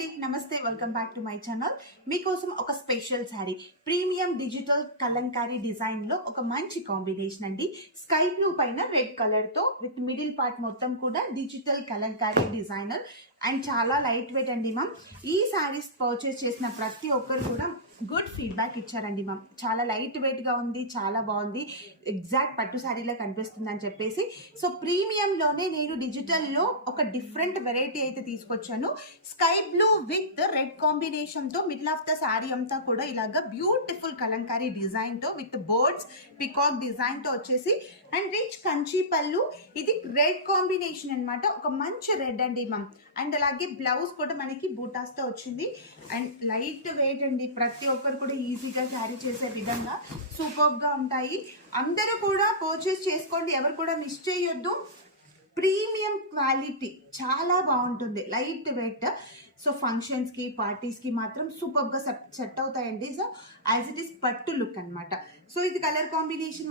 అండి, నమస్తే. Welcome back to my channel. మీకోసం ఒక special sari, premium digital Kalamkari design లో ఒక మంచి కాంబినేషన్ అండి. స్కై బ్లూ పైన రెడ్ కలర్ తో విత్ మిడిల్ పార్ట్ మొత్తం కూడా డిజిటల్ కలంకారీ డిజైనర్ అండ్ చాలా లైట్ వెయిట్ అండి మ్యామ్. ఈ శారీస్ పర్చేస్ చేసిన ప్రతి ఒక్కరు కూడా గుడ్ ఫీడ్బ్యాక్ ఇచ్చారండి మ్యామ్. చాలా లైట్ వెయిట్గా ఉంది, చాలా బాగుంది, ఎగ్జాక్ట్ పట్టు శారీలో కనిపిస్తుంది అని చెప్పేసి. సో ప్రీమియంలోనే నేను డిజిటల్లో ఒక డిఫరెంట్ వెరైటీ అయితే తీసుకొచ్చాను. స్కై బ్లూ విత్ రెడ్ కాంబినేషన్తో మిడిల్ ఆఫ్ ద శారీ అంతా కూడా ఇలాగా బ్యూటిఫుల్ కలంకారీ డిజైన్తో విత్ బర్డ్స్ పికాక్ డిజైన్తో వచ్చేసి అండ్ రిచ్ కంచి పళ్ళు. ఇది రెడ్ కాంబినేషన్ అనమాట, ఒక మంచి రెడ్ అండి మ్యామ్. అండ్ అలాగే బ్లౌజ్ కూడా మనకి బూటాస్తో వచ్చింది అండ్ లైట్ వెయిట్ అండి. ప్రతి ఒక్కరు కూడా ఈజీగా క్యారీ చేసే విధంగా సూపర్గా ఉంటాయి. అందరూ కూడా పర్చేస్ చేసుకోండి, ఎవరు కూడా మిస్ చేయొద్దు. ప్రీమియం క్వాలిటీ చాలా బాగుంటుంది, లైట్ వెయిట్. సో ఫంక్షన్స్కి పార్టీస్కి మాత్రం సూపర్గా సెట్ అవుతాయండి. సో యాజ్ ఇట్ ఈస్ పట్టు లుక్ అనమాట. సో ఇది కలర్ కాంబినేషన్